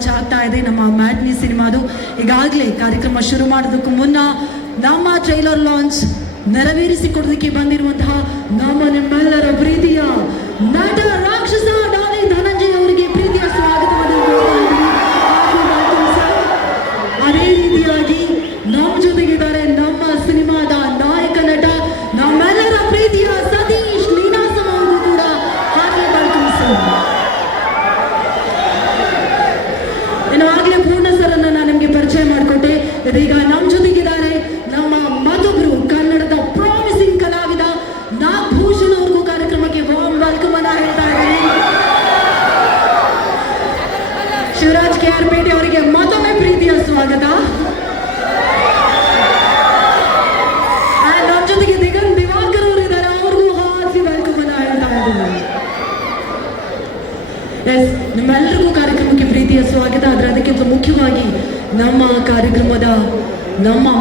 Launch ಆಗ್ತಾ ಇದೆ ನಮ್ಮ ಮ್ಯಾಟ್ನಿ ಸಿನಿಮಾದು. ಈಗಾಗಲೇ ಕಾರ್ಯಕ್ರಮ ಶುರು ಮಾಡೋದಕ್ಕೂ ಮುನ್ನ ನಮ್ಮ ಟ್ರೈಲರ್ ಲಾಂಚ್ ನೆರವೇರಿಸಿಕೊಡೋದಕ್ಕೆ ಬಂದಿರುವಂತಹ ನಿಮ್ಮೆಲ್ಲರ ಪ್ರೀತಿಯ ನಟ ರಾಕ್ಷಸ ಡಾಲಿ ಧನಂಜಯ್ ಅವರಿಗೆ ಪ್ರೀತಿಯ ಸ್ವಾಗತವನ್ನು ಅದೇ ರೀತಿಯಾಗಿ ನಮ್ಮ ಜೊತೆಗಿದ್ದಾರೆ ನಮ್ಮ ಸಿನಿಮಾದ ನಾಯಕ ನಟ ನಮ್ಮೆಲ್ಲರ ಪ್ರೀತಿಯ ಸತೀಶ್ ನೀನಾಸಂ ಅವರು ಕೂಡ ಹಾಗೆ ಇನ್ನು ಆಗ್ಲೇ ಪೂರ್ಣ ಸರ್ ಅನ್ನ ನಾನು ನಿಮ್ಗೆ ಪರಿಚಯ ಮಾಡಿಕೊಟ್ಟೆ. ಇದೀಗ ನಮ್ಮ ಜೊತೆಗಿದ್ದಾರೆ ನಮ್ಮ ಮತ್ತೊಬ್ರು ಕನ್ನಡದ ಪ್ರಾಮಿಸಿಂಗ್ ಕಲಾವಿದ ನಾಗಭೂಷಣ್ ಅವ್ರಿಗೂ ಕಾರ್ಯಕ್ರಮಕ್ಕೆ ವಾರ್ಮ್ ವೆಲ್ಕಮ್ ಅನ್ನ ಹೇಳ್ತಾ ಇದ್ದೀನಿ. ಶಿವರಾಜ್ KR ಪೇಟೆ ಅವರಿಗೆ ಮತ್ತೊಮ್ಮೆ ಪ್ರೀತಿಯ ಸ್ವಾಗತ. ನಮ್ಮ ಜೊತೆಗೆ ದಿಗಂತ್ ದಿವಾಕರ್ ಅವರು ಇದ್ದಾರೆ, ಅವ್ರಿಗೂ ಹಾಸಿ ವೆಲ್ಕಮ್ ಅನ್ನ ಹೇಳ್ತಾ ಇದ್ದೀನಿ. ಎಸ್, ನಿಮ್ಮೆಲ್ಲರಿಗೂ ಕಾರ್ಯಕ್ರಮಕ್ಕೆ ಪ್ರೀತಿಯ ಸ್ವಾಗತ. ಆದ್ರೆ ಅದಕ್ಕಿಂತ ಮುಖ್ಯವಾಗಿ ನಮ್ಮ ಕಾರ್ಯಕ್ರಮದ ನಮ್ಮ